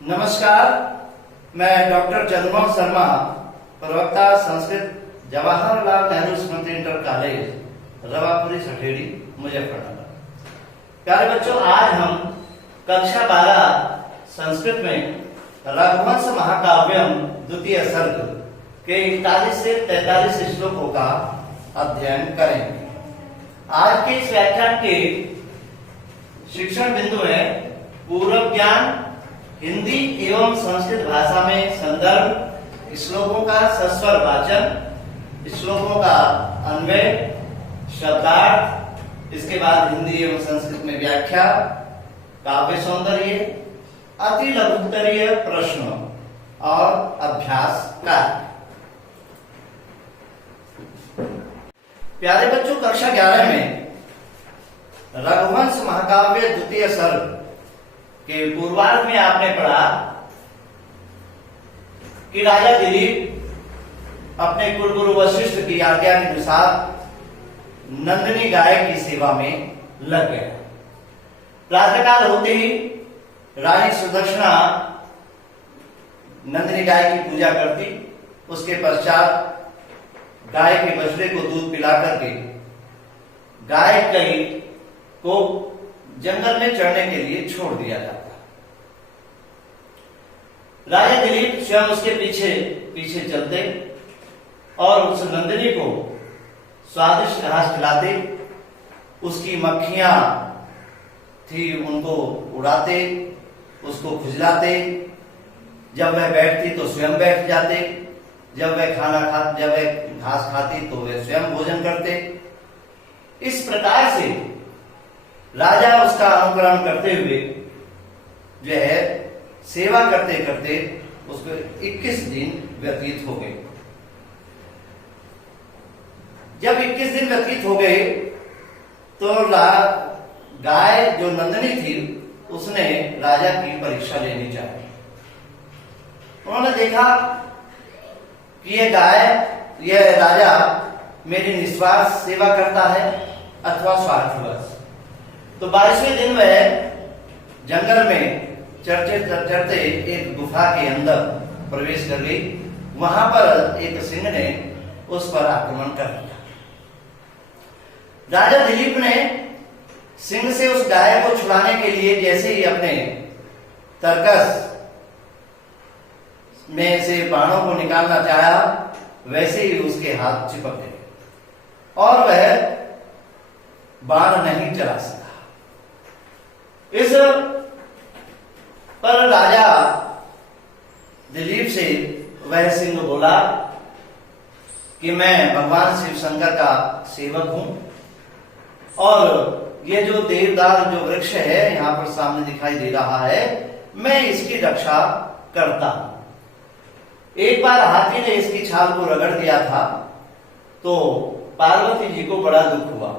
नमस्कार, मैं डॉक्टर चंद्रमोहन शर्मा, प्रवक्ता संस्कृत जवाहरलाल नेहरू स्मृति इंटर कॉलेज रवापुरी सठेड़ी मुजफ्फरनगर। प्यारे बच्चों, आज हम कक्षा 12 संस्कृत में रघुवंश महाकाव्यम द्वितीय सर्ग के 41 से 43 श्लोकों का अध्ययन करेंगे। आज के इस व्याख्यान के शिक्षण बिंदु है पूर्व ज्ञान, हिंदी एवं संस्कृत भाषा में संदर्भ, श्लोकों का सस्वर वाचन, श्लोकों का अन्वय, शब्दार्थ, इसके बाद हिंदी एवं संस्कृत में व्याख्या, काव्य सौंदर्य, अति लघुत्तरीय प्रश्न और अभ्यास कार्य। प्यारे बच्चों, कक्षा 11 में रघुवंश महाकाव्य द्वितीय सर्ग के पूर्वार्ध में आपने पढ़ा कि राजा दिलीप अपने कुलगुरु वशिष्ठ की आज्ञा के अनुसार नंदिनी गाय की सेवा में लग गया। प्रातःकाल होते ही रानी सुदक्षिणा नंदिनी गाय की पूजा करती। उसके पश्चात गाय के बछड़े को दूध पिला करके गाय कई को जंगल में चढ़ने के लिए छोड़ दिया जाता। राजा दिलीप स्वयं उसके पीछे पीछे चलते और उस नंदिनी को स्वादिष्ट घास खिलाते, उसकी मक्खियां थी उनको उड़ाते, उसको खुजलाते। जब वह बैठती तो स्वयं बैठ जाते, जब वह घास खाती तो वह स्वयं भोजन करते। इस प्रकार से राजा उसका अनुकरण करते हुए जो है सेवा करते करते उसको 21 दिन व्यतीत हो गए। जब 21 दिन व्यतीत हो गए तो गाय जो नंदिनी थी उसने राजा की परीक्षा लेनी चाहिए। उन्होंने देखा कि यह राजा मेरी निस्वार्थ सेवा करता है अथवा स्वार्थवश। तो 22वें दिन वह जंगल में चढ़ते एक गुफा के अंदर प्रवेश कर गई। वहां पर एक सिंह ने उस पर आक्रमण कर दिया। राजा दिलीप ने सिंह से उस गाय को छुड़ाने के लिए जैसे ही अपने तरकस में से बाणों को निकालना चाहा, वैसे ही उसके हाथ चिपक गए और वह बाण नहीं चला सका। इस पर राजा दिलीप से वह सिंह बोला कि मैं भगवान शिव शंकर का सेवक हूं और ये जो देवदार जो वृक्ष है यहां पर सामने दिखाई दे रहा है, मैं इसकी रक्षा करता हूं। एक बार हाथी ने इसकी छाल को रगड़ दिया था तो पार्वती जी को बड़ा दुख हुआ,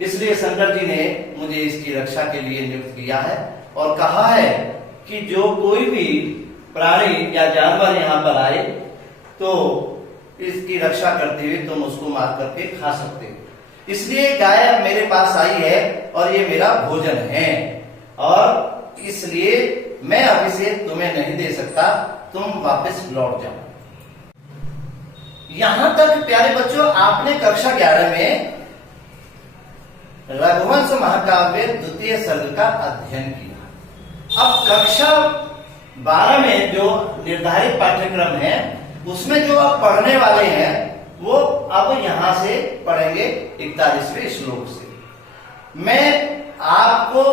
इसलिए शंकर जी ने मुझे इसकी रक्षा के लिए नियुक्त किया है और कहा है कि जो कोई भी प्राणी या जानवर यहाँ पर आए तो इसकी रक्षा करते हुए तुम उसको मार करके खा सकते हो। इसलिए गाय मेरे पास आई है और ये मेरा भोजन है और इसलिए मैं अब इसे तुम्हें नहीं दे सकता, तुम वापस लौट जाओ। यहां तक प्यारे बच्चों आपने कक्षा 11 में रघुवंश महाकाव्य द्वितीय सर्ग का अध्ययन किया। अब कक्षा 12 में जो निर्धारित पाठ्यक्रम है उसमें जो आप पढ़ने वाले हैं वो अब यहां से पढ़ेंगे 41वें श्लोक से। मैं आपको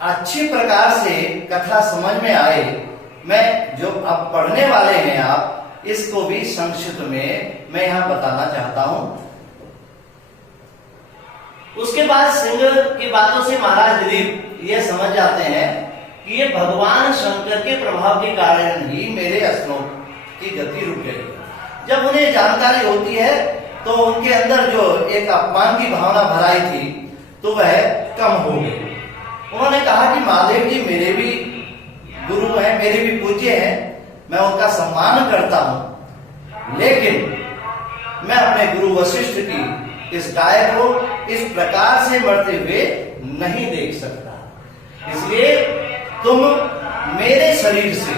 अच्छी प्रकार से कथा समझ में आए, मैं जो अब पढ़ने वाले हैं आप इसको भी संक्षिप्त में मैं यहां बताना चाहता हूं। उसके बाद सिंह की बातों से महाराज दिलीप ये समझ जाते हैं कि ये भगवान शंकर के प्रभाव के कारण ही मेरे अस्त्रों की गति रुक गई। जब उन्हें जानकारी होती है तो उनके अंदर जो एक अपमान की भावना भराई थी तो वह कम हो गई। उन्होंने कहा कि महादेव जी मेरे भी गुरु हैं, मेरे भी पूज्य हैं, मैं उनका सम्मान करता हूं, लेकिन मैं अपने गुरु वशिष्ठ की इस गाय को इस प्रकार से मरते हुए नहीं देख सकता। इसलिए तुम मेरे शरीर से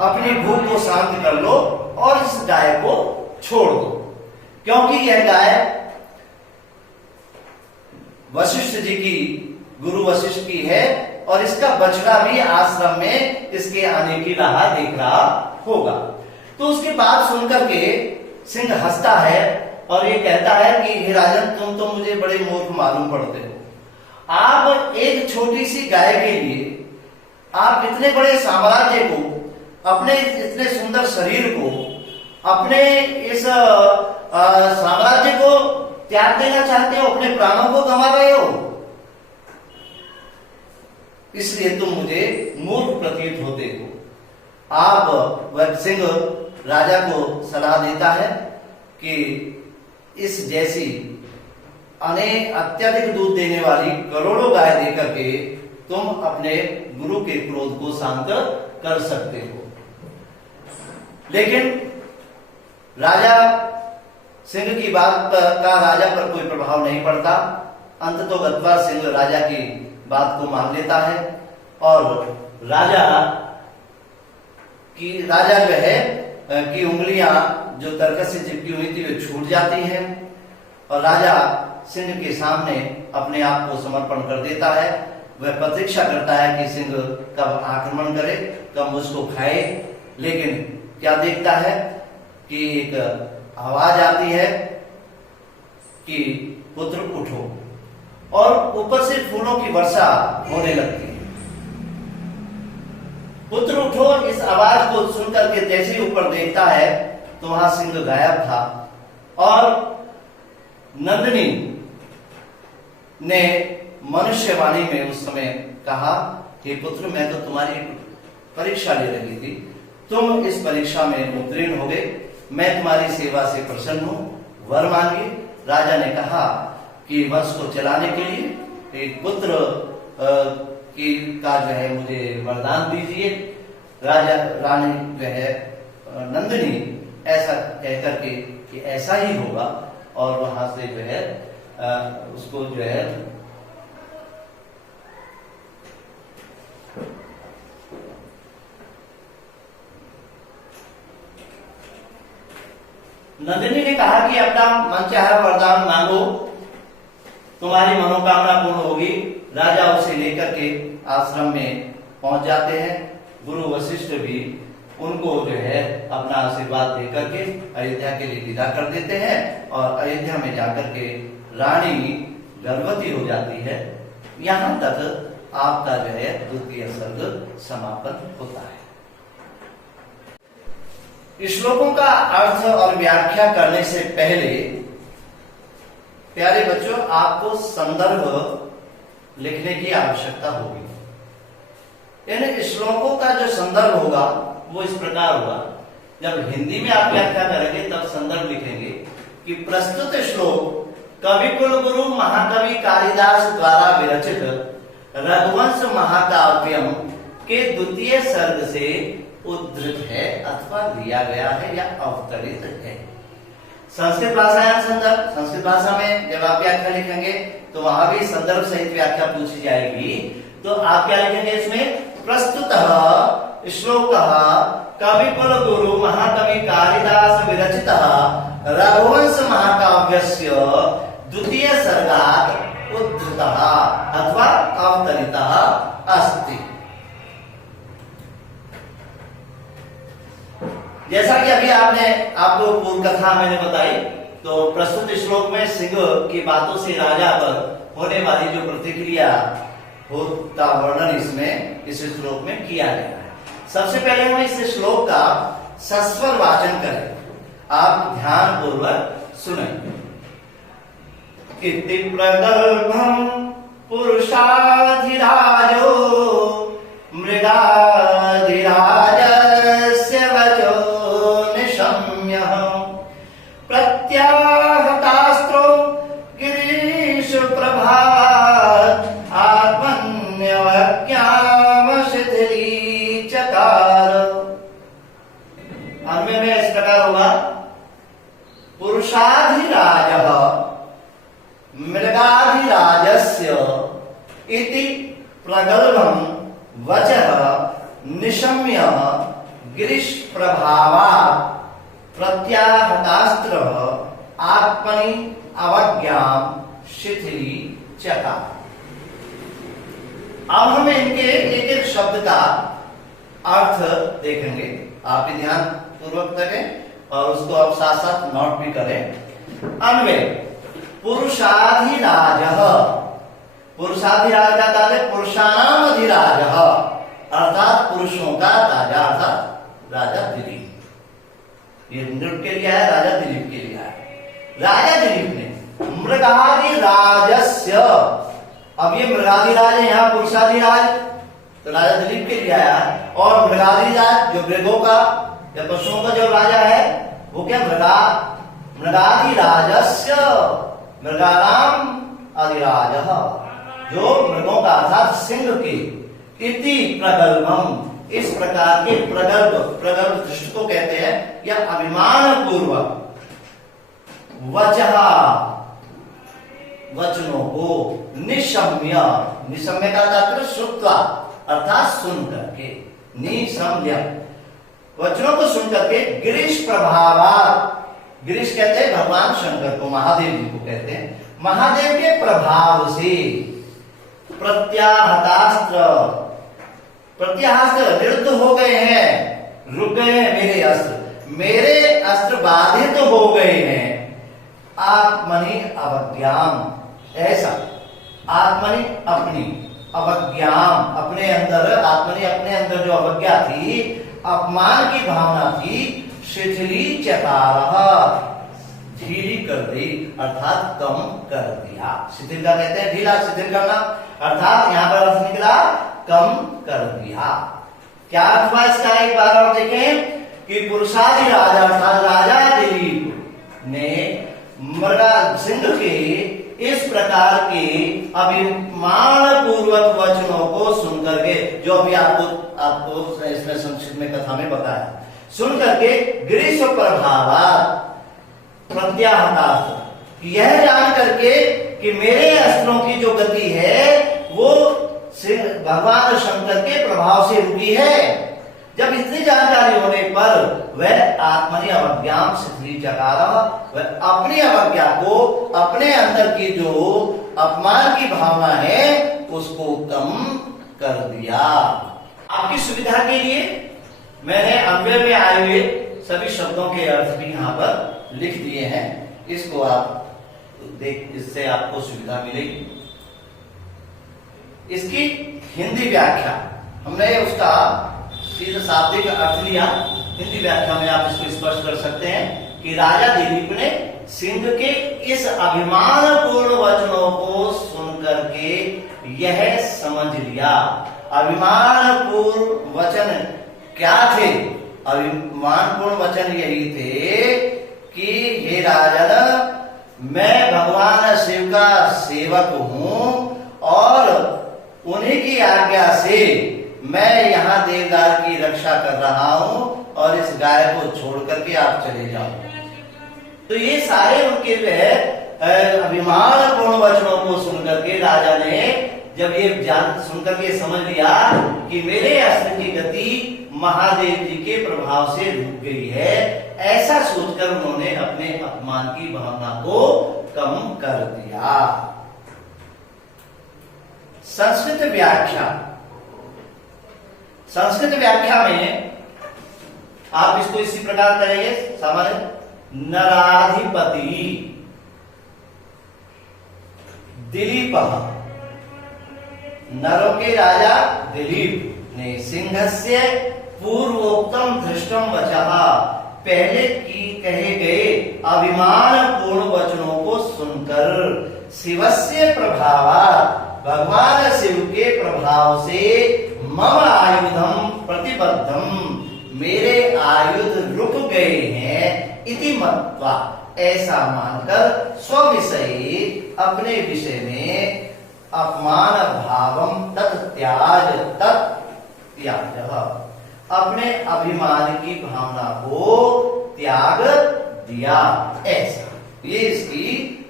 अपनी भूख को शांत कर लो और इस गाय को छोड़ दो, क्योंकि यह गाय वशिष्ठ जी की, गुरु वशिष्ठ की है और इसका बछड़ा भी आश्रम में इसके आने की राह देख रहा होगा। तो उसकी बात सुनकर के सिंह हंसता है और ये कहता है कि हे राजन, तुम तो मुझे बड़े मूर्ख मालूम पड़ते हो। आप एक छोटी सी गाय के लिए आप इतने बड़े साम्राज्य को, अपने इतने सुंदर शरीर को, अपने इस साम्राज्य को त्याग देना चाहते हो, अपने प्राणों को गंवा रहे हो, इसलिए तुम मुझे मूर्ख प्रतीत होते हो। आप, वह सिंह राजा को सलाह देता है कि इस जैसी अत्यधिक दूध देने वाली करोड़ों गाय देकर के तुम अपने गुरु के क्रोध को शांत कर सकते हो। लेकिन राजा सिंह की बात का राजा पर कोई प्रभाव नहीं पड़ता। अंततोगत्वा सिंह राजा की बात को मान लेता है और राजा जो है की उंगलियां जो तरकस से चिपकी हुई थी वे छूट जाती हैं और राजा सिंह के सामने अपने आप को समर्पण कर देता है। वह प्रतीक्षा करता है कि सिंह कब आक्रमण करे, कब उसको खाए, लेकिन क्या देखता है कि एक आवाज आती है कि पुत्र उठो, और ऊपर से फूलों की वर्षा होने लगती है। पुत्र उठो, इस आवाज को सुनकर के जैसे ही ऊपर देखता है तो वहां सिंह गायब था और नंदिनी ने मनुष्यवाणी में उस समय कहा कि पुत्र, मैं तो तुम्हारी परीक्षा ले रही थी, तुम इस परीक्षा में उत्तीर्ण हो गए, मैं तुम्हारी सेवा से प्रसन्न हूं, वर मांगिए। राजा ने कहा कि वंश को चलाने के लिए एक पुत्र का जो है मुझे वरदान दीजिए। रानी जो है नंदिनी ऐसा कहकर के कि ऐसा ही होगा, और वहां से जो है उसको जो है नंदिनी ने कहा कि अपना मनचाहा वरदान मांगो, तुम्हारी मनोकामना पूर्ण होगी। राजा उसे लेकर के आश्रम में पहुंच जाते हैं। गुरु वशिष्ठ भी उनको जो है अपना आशीर्वाद देकर के अयोध्या के लिए विदा कर देते हैं और अयोध्या में जाकर के रानी गर्भवती हो जाती है। यहां तक आपका जो है द्वितीय सर्ग समापन होता है। श्लोकों का अर्थ और व्याख्या करने से पहले प्यारे बच्चों, आपको संदर्भ लिखने की आवश्यकता होगी। इन श्लोकों का जो संदर्भ होगा वो इस प्रकार होगा। जब हिंदी में आप व्याख्या करेंगे तब संदर्भ लिखेंगे कि प्रस्तुत श्लोक कवि कुलगुरु महाकवि कालिदास द्वारा विरचित रघुवंश महाकाव्यम के द्वितीय सर्ग से उद्धृत है अथवा लिया गया है या अवतरित है। संस्कृत भाषा या संदर्भ, संस्कृत भाषा में जब आप व्याख्या लिखेंगे तो वहां भी संदर्भ सहित व्याख्या पूछी जाएगी। तो आप क्या लिखेंगे इसमें? प्रस्तुतः श्लोकः कवि कुलगुरु महाकवि कालिदास विरचित रघुवंश महाकाव्यस्य द्वितीय सर्गात् उद्धृतः अथवा अवतरितः अस्ति। जैसा कि अभी आपको पूर्व कथा मैंने बताई, तो प्रस्तुत श्लोक में सिंह की बातों से राजा पर होने वाली जो प्रतिक्रिया का वर्णन इसमें इस श्लोक में किया गया है। सबसे पहले हम इस श्लोक का सस्वर वाचन करें। आप ध्यान पूर्वक सुनें। इति प्रगल्भं पुरुषाधिराजो मृगाधिराजस्य वचो निशम्यः प्रत्याहतास्त्रो गिरीश प्रभात् आत्मन्यवज्ञामशिथिलीचकार। अन्वय में इस प्रकार होगा, पुरुषाधिराजः मृगाधिराजस्य इति प्रगल्भं वचः निशम्य गिरीश प्रभावा प्रत्याहतास्त्र आत्मनि अवज्ञाम शिथिली चका। अब हम इनके एक एक शब्द का अर्थ देखेंगे, आप भी ध्यान पूर्वक देखें और उसको आप साथ साथ नोट भी करें। अन्वय पुरुषाधिराज, पुरुषाधिराज का तात्पर्य पुरुषाणाम अधिराज, अर्थात पुरुषों का राजा, अर्थात राजा दिलीप। ये नृत्य के लिए है, राजा दिलीप के लिए है। राजा दिलीप ने मृगादि राजस्य, अब ये मृगाधिराज है, यहाँ पुरुषाधिराज तो राजा दिलीप के लिए आया, और मृगाधिराज जो मृगों का या पशुओं का जो राजा है वो क्या मृगाधिराजस्य, मृगाणाम अधिराज, जो मृगों का अर्थात सिंह के, इति प्रगल्भम, इस प्रकार के प्रगल्भ, प्रगल्भ दृष्टि को कहते हैं, या अभिमान पूर्वक वचहा, वचनों को निशम्य, निशम्य का तात्पर्य श्रुत्वा अर्थात सुन करके, निशम्य वचनों को सुन करके, गिरीश प्रभावा, गिरीश कहते हैं भगवान शंकर को, महादेव जी को कहते हैं, महादेव के प्रभाव से प्रत्याहतास्त्र, प्रत्याहस्त्र निरुद्ध हो गए हैं, रुक गए हैं मेरे अस्त्र, मेरे अस्त्र बाधित हो गए हैं। आत्मनि अवज्ञाम, ऐसा आत्मनि अपनी, अवज्ञाम अपने अंदर, आत्मनि अपने अंदर जो अवज्ञा थी, अपमान की भावना थी, शिथिली चकार, ढीली कर दी, अर्थात कम कर दिया। शिथिल का कहते हैं ढीला, शिथिल करना, अर्थात यहां पर अर्थ निकला कम कर दिया। क्या अर्थ हुआ इसका, एक बार और देखें कि पुरुषादि राजा अर्थात राजा दिलीप ने मृगा सिंह के इस प्रकार के अभिमान पूर्वक वचनों को सुनकर के, जो अभी आपको इसमें संक्षिप्त में कथा में बताया, सुन करके गिरीश प्रभावा प्रत्याहतास्त्र, यह जान करके कि मेरे अस्त्रों की जो गति है वो भगवान शंकर के प्रभाव से रुकी है। जब इतनी जानकारी होने पर वह आत्मनि अवज्ञाम शिथिली चकार, वह अपनी अवज्ञा को, अपने अंदर की जो अपमान की भावना है उसको कम कर दिया। आपकी सुविधा के लिए मैंने अन्वय में आए हुए सभी शब्दों के अर्थ भी यहाँ पर लिख दिए हैं, इसको आप देख, इससे आपको सुविधा मिलेगी। इसकी हिंदी व्याख्या हमने उसका सीधा शाब्दिक अर्थ लिया, हिंदी व्याख्या में आप इसको स्पष्ट कर सकते हैं कि राजा दिलीप ने सिंह के इस अभिमान पूर्ण वचनों को सुनकर के यह समझ लिया। अभिमान पूर्ण वचन क्या थे? अभिमान पूर्ण वचन यही थे कि हे राजन, मैं भगवान शिव का सेवक हूं और उन्हीं की आज्ञा से मैं यहाँ देवदार की रक्षा कर रहा हूं और इस गाय को छोड़ करके आप चले जाओ। तो ये सारे उनके अभिमान पूर्ण वचनों को सुनकर के राजा ने जब ये जान सुनकर के समझ लिया कि मेरे अस्त्र की गति महादेव जी के प्रभाव से रुक गई है, ऐसा सोचकर उन्होंने अपने अपमान की भावना को कम कर दिया। संस्कृत व्याख्या, संस्कृत व्याख्या में आप इसको इसी प्रकार करेंगे सामान्य, नराधिपति दिलीप, नरों के राजा दिलीप ने सिंहस्य पूर्वोक्तम धृष्टम वचः, पहले की कहे गए अभिमान पूर्ण वचनों को सुनकर शिवस्य प्रभावात्, भगवान शिव के प्रभाव से मम आयुधम प्रतिबद्धम, मेरे आयुध रुक गए हैं, इति मत्वा, ऐसा मानकर स्वविषयी, अपने विषय में अपमान भावम तत्त्याज, तत्त्याज, अपने अभिमान की भावना को त्याग दिया। ऐसा ये इसकी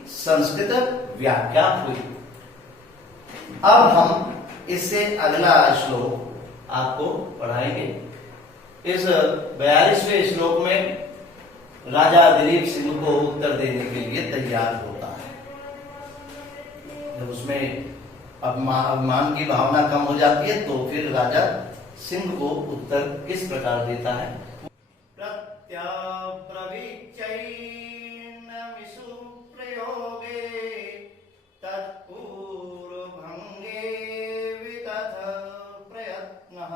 संस्कृत व्याख्या हुई। अब हम इससे अगला श्लोक आपको पढ़ाएंगे। इस 42वें श्लोक में राजा दिलीप सिंह को उत्तर देने के लिए तैयार होता है। जब उसमें अभिमान की भावना कम हो जाती है तो फिर राजा सिंह को उत्तर किस प्रकार देता है। प्रत्यब्रवीचैनमिषु प्रयोगे तत्पूर्वभंगे वितथ प्रयत्नः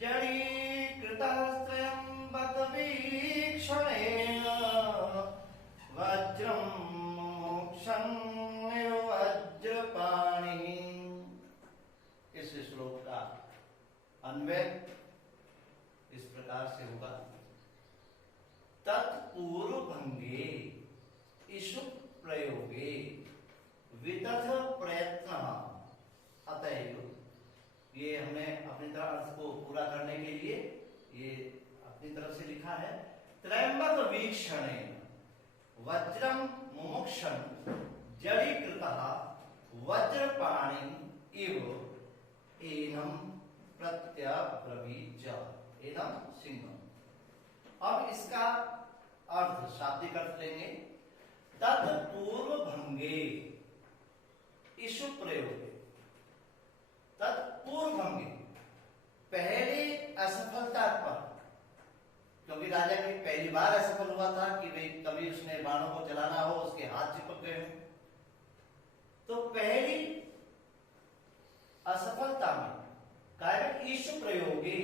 जडीकृतस्त्रयं बतवीक्षणेन वज्रं मोक्षन्निव वज्रपाणि। इस श्लोक का अन्वय इस प्रकार से होगा। तत्पूर्व भंगे इषु प्रयोगे वितथ प्रयत्न। अतएव ये हमने अपनी तरह अर्थ को पूरा करने के लिए ये अपनी तरफ से लिखा है। त्रयंबक वीक्षणे वज्रम मुमुक्षण जड़ीकृतः वज्रपाणि इव एनम प्रत्यब्रवीच एनम सिंहम। अब इसका अर्थ शाब्दिक अर्थ लेंगे। तत्पूर्व भंगे इषु प्रयोग। तत्पूर्व भंगे पहले असफलता पर, क्योंकि राजा की पहली बार असफल हुआ था कि भाई कभी उसने बाणों को चलाना हो, उसके हाथ चिपक गए, तो पहली असफलता में कारण ईशु प्रयोगी।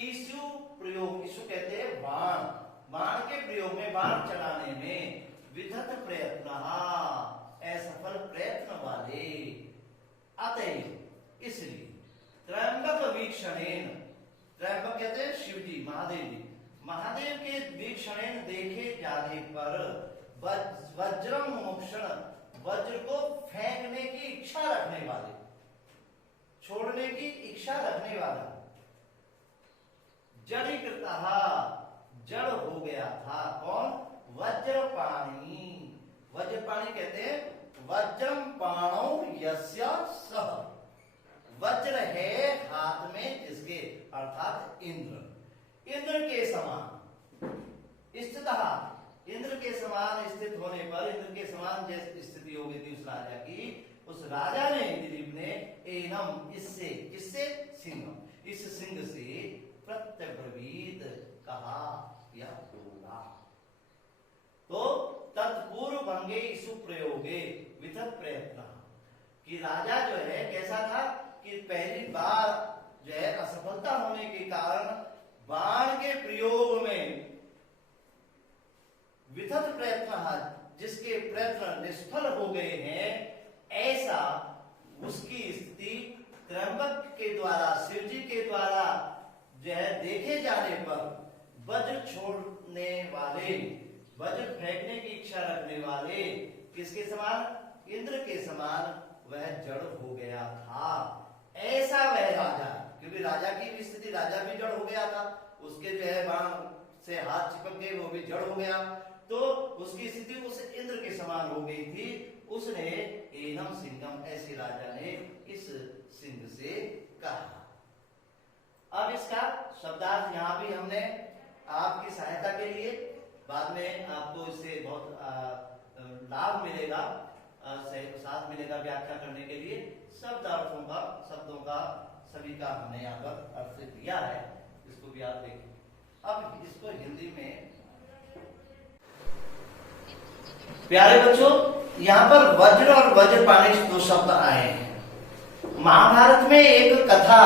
ईशु प्रयोग, ईशु कहते हैं बाण, बाण के प्रयोग में, बाण चलाने में विधत प्रयत्न, असफल प्रयत्न वाले। अतएव इसलिए त्रयंबक वीक्षणेन, त्रयंबक कहते हैं शिव जी, महादेव जी, महादेव के वीक्षणेन देखे जाने पर वज्रम मोक्षण, वज्र को फेंकने की इच्छा रखने वाले, छोड़ने की इच्छा रखने वाला, जड़ीकृतः जड़ हो गया था। कौन? वज्रपाणि। वज्रपाणि कहते हैं वज्रम पाणौ यस्य सह, वज्र है हाथ में जिसके, अर्थात इंद्र, इंद्र के समान स्थितः, इंद्र के समान स्थित होने पर, इंद्र के समान जैसी स्थिति हो गई थी उस राजा की, उस राजा ने, दिलीप ने, एनम इससे, किससे? सिंह, इस सिंह से प्रत्यब्रवीत कहा या बोला। तो तत्पूर्व भंगे इषु प्रयोगे वितथ प्रयत्न, कि राजा जो है कैसा था कि पहली बार जो है असफलता होने के कारण बाण के प्रयोग में वितथ प्रयत्न, जिसके प्रयत्न निष्फल हो गए हैं, ऐसा उसकी स्थिति त्रयंबक के द्वारा, शिव जी के द्वारा जो है देखे जाने पर वज्र छोड़ने वाले, वज्र फेंकने की इच्छा रखने वाले, किसके समान? इंद्र के समान वह जड़ हो गया था। ऐसा वह राजा, क्योंकि राजा की भी स्थिति, राजा भी जड़ हो गया था, उसके जो है बाण से हाथ चिपक गए, वो भी जड़ हो गया, तो उसकी स्थिति उस इंद्र के समान हो गई थी। उसने एनम सिंहम, ऐसे राजा ने इस सिंह से कहा। अब इसका शब्दार्थ यहाँ भी हमने आपकी सहायता के लिए, बाद में आपको इससे बहुत लाभ मिलेगा, साथ मिलेगा व्याख्या करने के लिए। शब्दार्थों का, शब्दों का सभी का हमने यहाँ पर अर्थ दिया है, इसको भी आप देखें। अब इसको हिंदी में, प्यारे बच्चों, यहाँ पर वज्र और वज्रपाणि दो शब्द आए हैं। महाभारत में एक कथा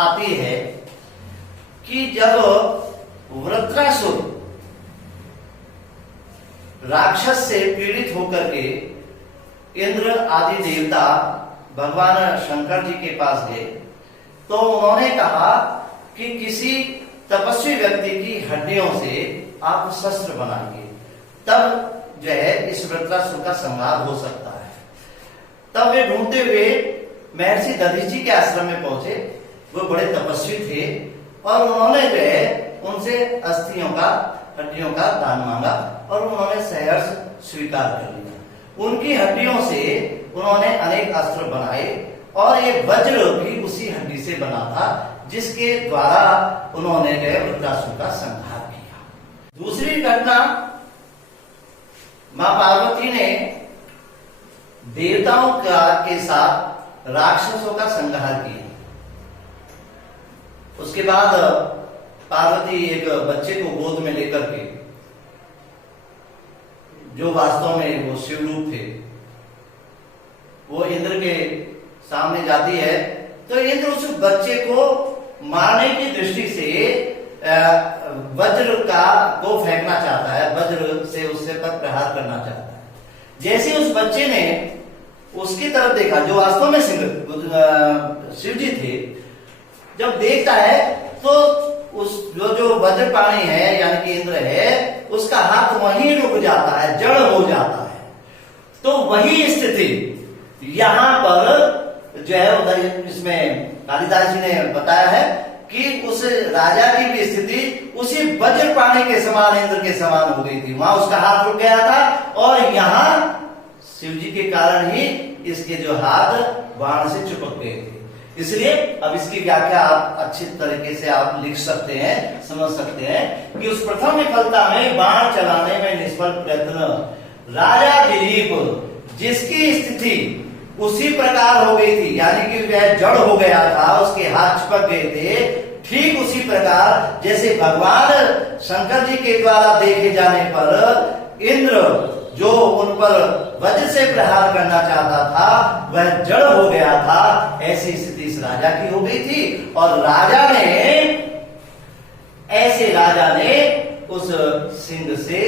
आती है कि जब वृत्रासुर राक्षस से पीड़ित होकर के इंद्र आदि देवता भगवान शंकर जी के पास गए, तो उन्होंने कहा कि किसी तपस्वी व्यक्ति की हड्डियों से आप शस्त्र बनाइए, तब जो है इस वृत्रासुर का संहार हो सकता है। तब वे ढूंढते हुए महर्षि दधीचि के आश्रम में पहुंचे। वो बड़े तपस्वी थे और उन्होंने जो है उनसे अस्थियों का, हड्डियों का दान मांगा और उन्होंने सहर्ष स्वीकार कर लिया। उनकी हड्डियों से उन्होंने अनेक अस्त्र बनाए और ये वज्र भी उसी हड्डी से बना था जिसके द्वारा उन्होंने वृत्रासुर का संहार किया। दूसरी घटना, मां पार्वती ने देवताओं के साथ राक्षसों का संहार किया। उसके बाद पार्वती एक बच्चे को गोद में लेकर के, जो वास्तव में वो शिवरूप थे, वो इंद्र के सामने जाती है। तो इंद्र उस बच्चे को मारने की दृष्टि से वज्र को फेंकना चाहता है, वज्र से उससे पर प्रहार करना चाहता है। जैसे उस बच्चे ने उसकी तरफ देखा, जो वास्तव में शिव जी थे, जब देखता है तो उस जो वज्रपाणी है यानी कि इंद्र है, उसका हाथ वहीं रुक जाता है, जड़ हो जाता है। तो वही स्थिति यहां पर जो है उधर इसमें कालिदास जी ने बताया है कि उस राजा की भी स्थिति उसी वज्रपाणी के समान, इंद्र के समान हो गई थी। वहां उसका हाथ रुक गया था और यहां शिव जी के कारण ही इसके जो हाथ बाण से चिपक गए थे। इसलिए अब इसकी व्याख्या आप अच्छी तरीके से आप लिख सकते हैं, समझ सकते हैं कि उस प्रथम विफलता में बाण चलाने में निष्फल प्रयत्न राजा दिलीप जिसकी स्थिति उसी प्रकार हो गई थी, यानी कि वह जड़ हो गया था, उसके हाथ चिपक गए थे, ठीक उसी प्रकार जैसे भगवान शंकर जी के द्वारा देखे जाने पर इंद्र जो उन पर वज्र से प्रहार करना चाहता था वह जड़ हो गया था, ऐसी स्थिति इस राजा की हो गई थी। और राजा ने उस सिंह से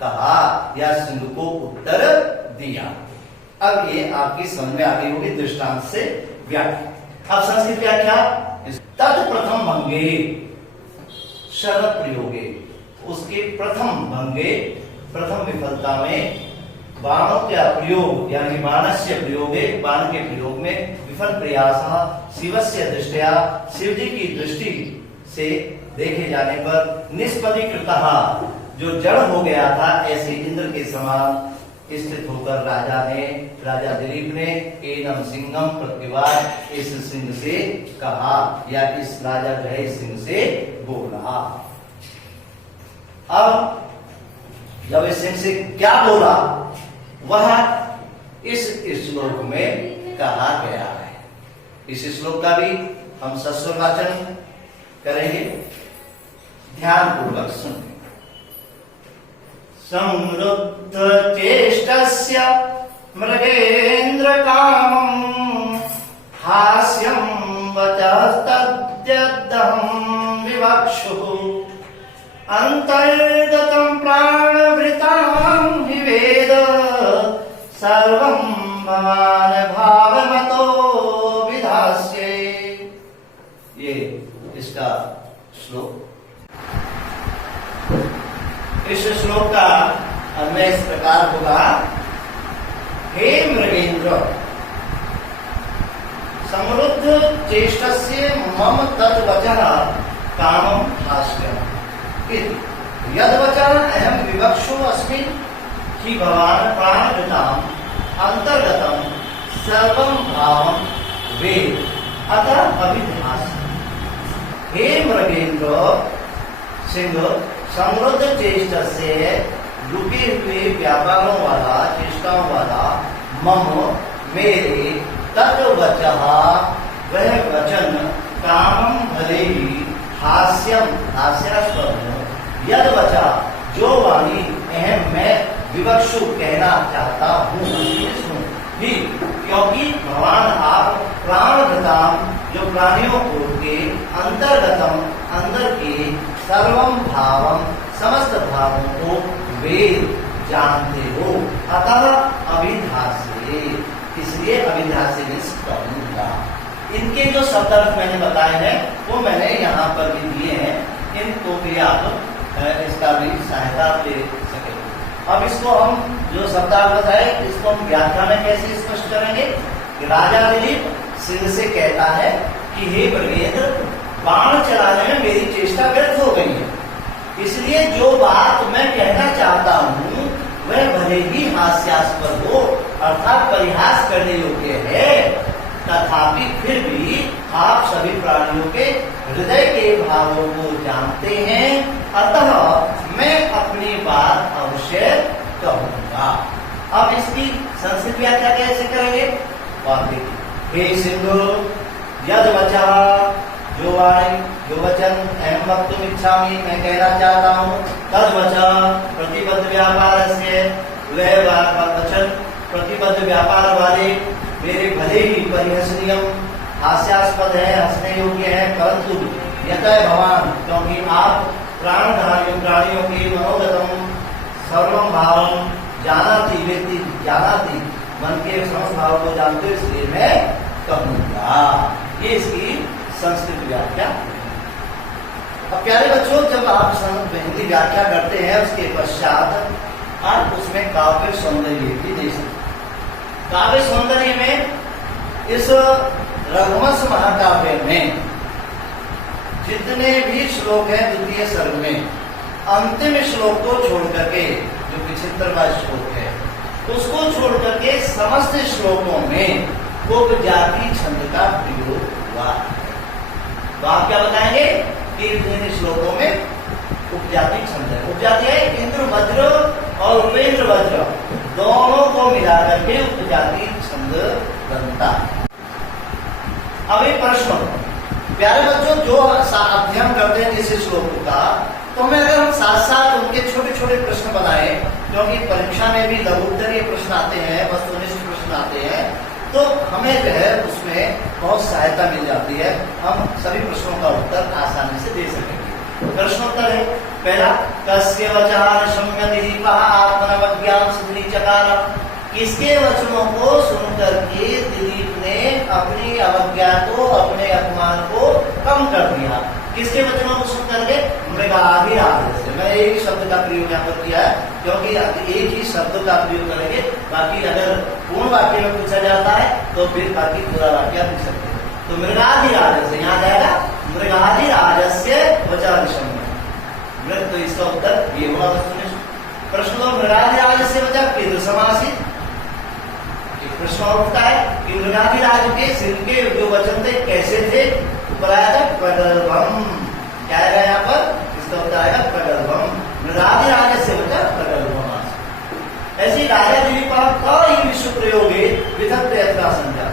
कहा या सिंह को उत्तर दिया। अब ये आपकी समझ में आ गई होगी दृष्टांत से व्याख्या। अब संस्कृत व्याख्या, तत्प्रथम भंगे शरद प्रयोगे, उसके प्रथम भंगे प्रथम विफलता में बाणों का प्रयोग यानी बाणस्य प्रयोगे, बाण के प्रयोग में विफल प्रयास शिवस्य दृष्टया, शिव जी की दृष्टि से देखे जाने पर निष्फलीकृतः जो जड़ हो गया था ऐसे इंद्र के समान स्थित होकर राजा दिलीप ने एनम सिंहम प्रत्युवाच, इस सिंह से कहा या इस राजा जो है इस सिंह से बोला। अब जब इस सिंह से क्या बोला वह इस श्लोक में कहा गया है। इस श्लोक का भी हम सस्वर वाचन करेंगे, ध्यान पूर्वक सुनिए। समृद्ध चेष्टस्य मृगेन्द्र कामं हास्यं वचस्तद्यद्धं विवक्षुः अंतर्गतं प्राणवृतां हि वेद सर्वं भवान् भावमतो विधास्ये। ये इसका श्लोक। इस श्लोक का अन्वय इस प्रकार होगा, हे मृगेन्द्र समृद्ध चेष्टस्य मम तद्वचः कामं हास्यम् यद्वचः अहं विवक्षो अस्मि कि भवान् प्राणवृताम् अंतर्गतं सर्वं भावं वेद अतः अभिधास्यति। हे मृगेन्द्र सिंह, समृद्ध चेष्टा से रुके हुए व्यापारों वाला, चेष्टाओं वाला, मम मेरे तद्वचः वह वचन, कामं भले ही, हास्यम हास्यास्पद, यद वचा जो वाणी, अहम मैं विवक्षु कहना चाहता हूँ भी, क्योंकि भगवान आप प्राणगताम जो प्राणियों को के, अंतर्गतम अंदर के, सर्वम भावम समस्त भावों को वेद जानते हो, अतः अभिधास्य, इसलिए अभिधास्य कहूंगा। इनके जो शब्दार्थ मैंने बताए हैं वो मैंने यहाँ पर भी दिए हैं, इनको भी आप इसका भी सहायता ले सकेंगे। अब इसको हम जो शब्दार्थ बताए इसको हम व्याख्या में कैसे स्पष्ट करेंगे। राजा दिलीप सिंह से कहता है कि हे मृगेंद्र, बाण चलाने में मेरी चेष्टा व्यर्थ हो गई है, इसलिए जो बात मैं कहना चाहता हूँ वह भले ही हास्यास्पद हो, अर्थात परिहास करने योग्य है, तथापि फिर भी आप सभी प्राणियों के हृदय के भावों को जानते हैं, अतः मैं अपनी बात अवश्य कहूंगा। अब इसकी संस्कृत व्याख्या कैसे करेंगे? बात देखिए। हे सिंधु यद वचः, जो वाणी जो वचन अहम वक्तुम इच्छामि, मैं कहना चाहता हूँ, तद वचः प्रतिबद्ध व्यापार से, वह वचन प्रतिबद्ध व्यापार वाले मेरे भले ही परिहसनीय हास्यास्पद है, हंसने योग्य है, परंतु यतः भवान, क्योंकि आप प्राणधारियों प्राणियों के मनोगतम सर्वम भावम जानाति, व्यक्ति जानाति, मन के समस्त भाव को जानते, इसलिए मैं कहूंगा। ये इसकी संस्कृत व्याख्या। अब प्यारे बच्चों, जब आप हिंदी व्याख्या करते हैं उसके पश्चात आप उसमें काव्य सौंदर्य भी दे सकते। काव्य सौंदर्य में इस रघुवंश महाकाव्य में जितने भी श्लोक हैं द्वितीय सर्ग में, अंतिम श्लोक को छोड़ करके, जो 75वां श्लोक है, उसको छोड़ करके समस्त श्लोकों में उपजाति छंद का प्रयोग हुआ। तो आप क्या बताएंगे कि इन श्लोकों में उपजाति छंद है। उपजाति है इंद्र वज्र और उपेंद्र वज्र दोनों को मिला करके उपजाति छंद बनता है। अब एक प्रश्न, प्यारे बच्चों, जो अध्ययन करते हैं किसी श्लोक का, तो हमें अगर हम साथ साथ उनके छोटे छोटे प्रश्न बनाए, क्योंकि परीक्षा में भी लघुत्तरीय प्रश्न आते हैं, वस्तुनिष्ठ प्रश्न आते हैं, तो हमें जो है उसमें बहुत सहायता मिल जाती है, हम सभी प्रश्नों का उत्तर आसानी से दे सकेंगे। प्रश्नोत्तर है पहला, कस्य वचः शम्यति आत्मनवज्ञान सिद्धि चकार, किसके वचनों को सुनकर के दिलीप ने अपनी अवज्ञा को, अपने अपमान को कम कर दिया। किसके वचनों को सुनकर के? मृगाधिराज से। मैंने एक ही शब्द का प्रयोग यहाँ पर किया है, क्योंकि एक ही शब्द का प्रयोग करेंगे, बाकी अगर पूर्ण वाक्य में पूछा जाता है तो फिर बाकी पूरा वाक्य पूछ सकते हैं। तो मृगाधिराज से यहाँ जाएगा मृगाधिराज से वचः, तो इसका उत्तर ये होगा। प्रश्न दो, मृगाधिराज से वचः कीदृशमासीत्। प्रश्न उठता है कि मृगाधिराज के सिर के जो वचन थे कैसे थे? बताया था प्रगल्भम। क्या आएगा यहाँ पर? इसका उत्तर आएगा प्रगल्भम। मृगाधिराज से वचः प्रगल्भम। ऐसी राजा दिलीप का ही विश्व प्रयोगे विधत्त यत्रा संज्ञा,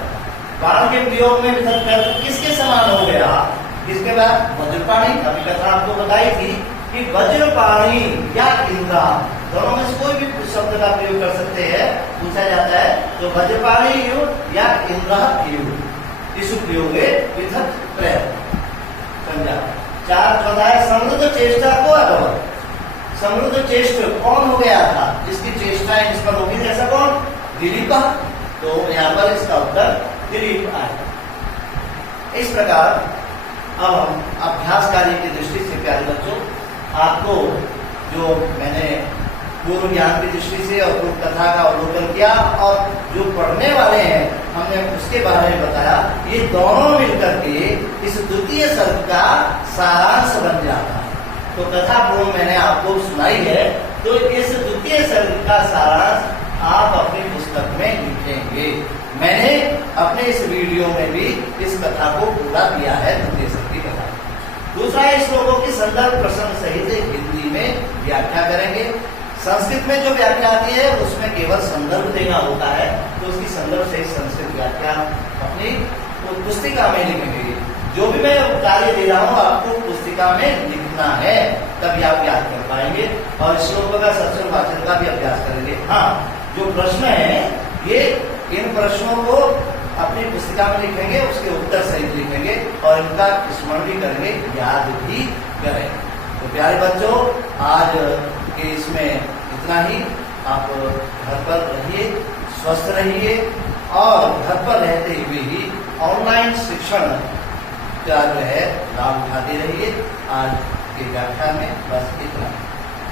बाण के प्रयोग में विधत्त प्रयत्न किसके समान हो गया? इसके बाद वज्रपाणी, अभी कथा आपको बताई थी कि वज्रपाणी या इंद्रा, दोनों में से कोई भी शब्द का प्रयोग कर सकते हैं, पूछा जाता है। तो वज्रपाणी युग या इंद्र युग, इस प्रयोग विधत्त प्रयत्न समझा। 4 चौथा है समृद्ध चेष्टा को अभवत। समृद्ध चेष्ट कौन हो गया था जिसकी चेष्टाएं इस पर होगी? ऐसा कौन? दिलीप। तो यहाँ पर इसका उत्तर दिलीप आए। इस प्रकार अब हम अभ्यास कार्य की दृष्टि से प्यारे बच्चों, आपको जो मैंने पूर्व ज्ञान की दृष्टि से और पूर्व कथा का अवलोकन किया और जो पढ़ने वाले हैं हमने उसके बारे में बताया, ये दोनों मिलकर के इस द्वितीय सर्ग का सारांश बन जाता है। तो कथा पूर्व मैंने आपको सुनाई है, तो इस द्वितीय सर्ग का सारांश आप अपनी पुस्तक में लिखेंगे। मैंने अपने इस वीडियो में भी इस कथा को पूरा किया है, द्वितीय सर्ग की कथा। दूसरा, इस श्लोकों की संदर्भ प्रसंग सहित हिंदी में व्याख्या करेंगे। संस्कृत में जो व्याख्या आती है उसमें केवल संदर्भ देना होता है, तो उसकी संदर्भ सहित संस्कृत व्याख्या अपनी पुस्तिका में लिखेंगे। जो भी मैं कार्य दे रहा हूँ आपको पुस्तिका में लिखना है, तभी आप याद कर पाएंगे और श्लोकों का सत्संग वाचन का भी अभ्यास करेंगे। हाँ, जो प्रश्न है ये इन प्रश्नों को अपनी पुस्तिका में लिखेंगे, उसके उत्तर सहित लिखेंगे और इनका स्मरण भी करेंगे, याद भी करेंगे। तो प्यारे बच्चों, आज के इसमें इतना ही। आप घर पर रहिए, स्वस्थ रहिए और घर पर रहते हुए ही ऑनलाइन शिक्षण का जो है लाभ उठाते रहिए। आज के व्याख्यान में बस इतना।